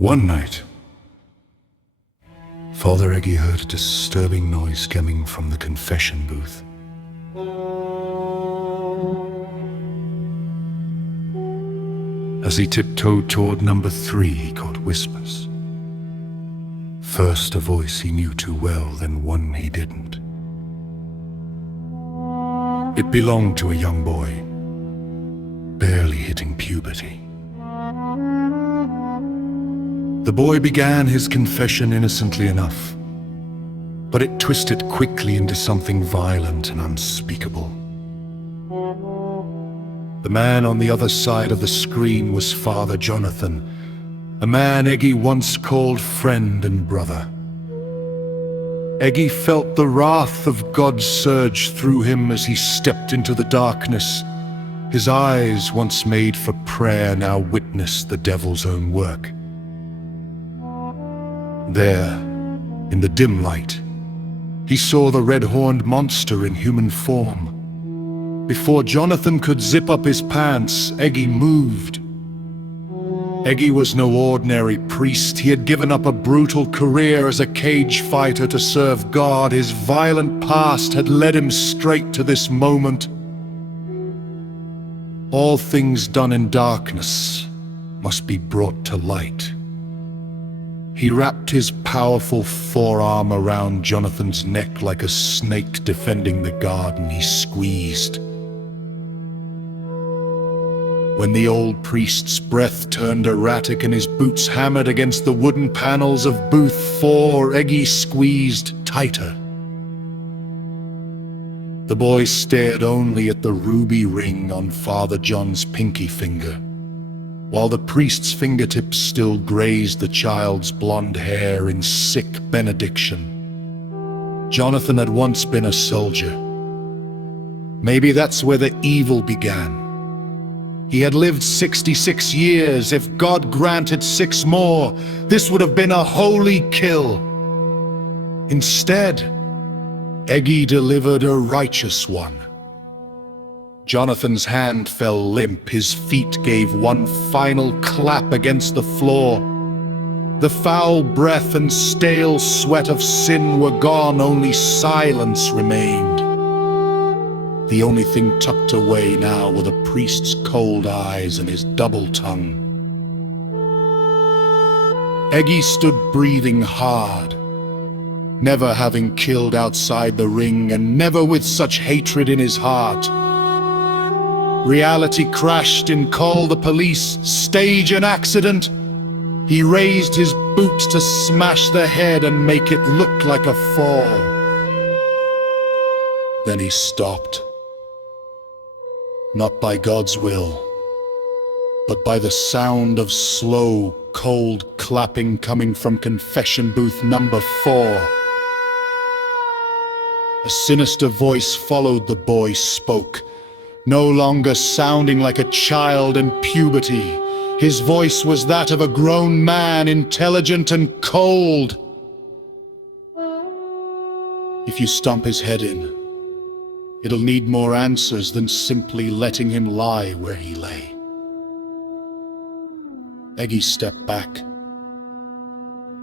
One night, Father Eggy heard a disturbing noise coming from the confession booth. As he tiptoed toward number 3, he caught whispers. First a voice he knew too well, then one he didn't. It belonged to a young boy, barely hitting puberty. The boy began his confession innocently enough, but it twisted quickly into something violent and unspeakable. The man on the other side of the screen was Father Jonathan, a man Eggy once called friend and brother. Eggy felt the wrath of God surge through him as he stepped into the darkness. His eyes, once made for prayer, now witnessed the devil's own work. There, in the dim light, he saw the red-horned monster in human form. Before Jonathan could zip up his pants, Eggy moved. Eggy was no ordinary priest. He had given up a brutal career as a cage fighter to serve God. His violent past had led him straight to this moment. All things done in darkness must be brought to light. He wrapped his powerful forearm around Jonathan's neck like a snake defending the garden. He squeezed. When the old priest's breath turned erratic and his boots hammered against the wooden panels of booth 4, Eggy squeezed tighter. The boy stared only at the ruby ring on Father John's pinky finger, while the priest's fingertips still grazed the child's blonde hair in sick benediction. Jonathan had once been a soldier. Maybe that's where the evil began. He had lived 66 years. If God granted 6 more, this would have been a holy kill. Instead, Eggy delivered a righteous one. Jonathan's hand fell limp. His feet gave one final clap against the floor. The foul breath and stale sweat of sin were gone. Only silence remained. The only thing tucked away now were the priest's cold eyes and his double tongue. Eggy stood breathing hard, never having killed outside the ring and never with such hatred in his heart. Reality crashed in "Call the police, stage an accident." He raised his boot to smash the head and make it look like a fall. Then he stopped. Not by God's will, but by the sound of slow, cold clapping coming from confession booth number 4. A sinister voice followed the boy spoke, no longer sounding like a child in puberty. His voice was that of a grown man, intelligent and cold. If you stomp his head in, it'll need more answers than simply letting him lie where he lay. Eggy stepped back.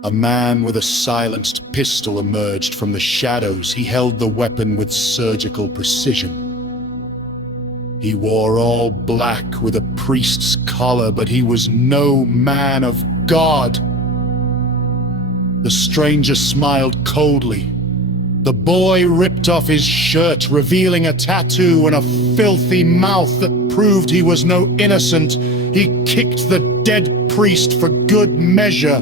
A man with a silenced pistol emerged from the shadows. He held the weapon with surgical precision. He wore all black with a priest's collar, but he was no man of God. The stranger smiled coldly. The boy ripped off his shirt, revealing a tattoo and a filthy mouth that proved he was no innocent. He kicked the dead priest for good measure.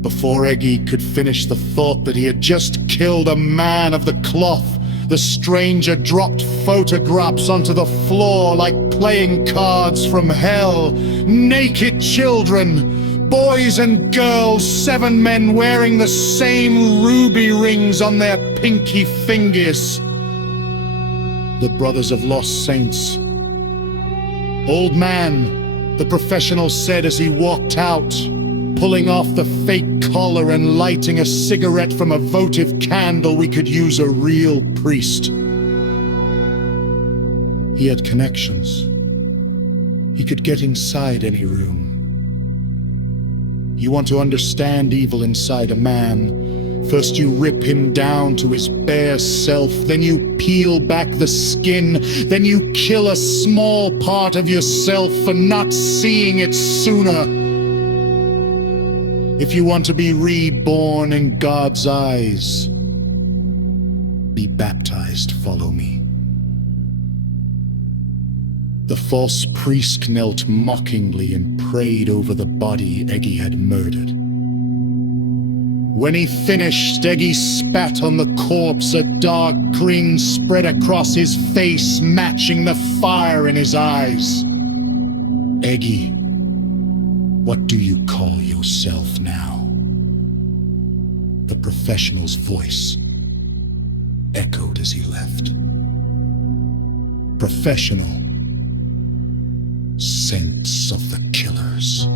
Before Eggy could finish the thought that he had just killed a man of the cloth, the stranger dropped photographs onto the floor like playing cards from hell. Naked children, boys and girls, 7 men wearing the same ruby rings on their pinky fingers. The Brothers of Lost Saints. "Old man," the professional said as he walked out, pulling off the fake collar and lighting a cigarette from a votive candle, "we could use a real priest." He had connections. He could get inside any room. You want to understand evil inside a man. First you rip him down to his bare self, then you peel back the skin, then you kill a small part of yourself for not seeing it sooner. If you want to be reborn in God's eyes, be baptized, follow me. The false priest knelt mockingly and prayed over the body Eggy had murdered. When he finished, Eggy spat on the corpse. A dark grin spread across his face, matching the fire in his eyes. Eggy, what do you call yourself now? The professional's voice echoed as he left. Professional. Sense of the killers.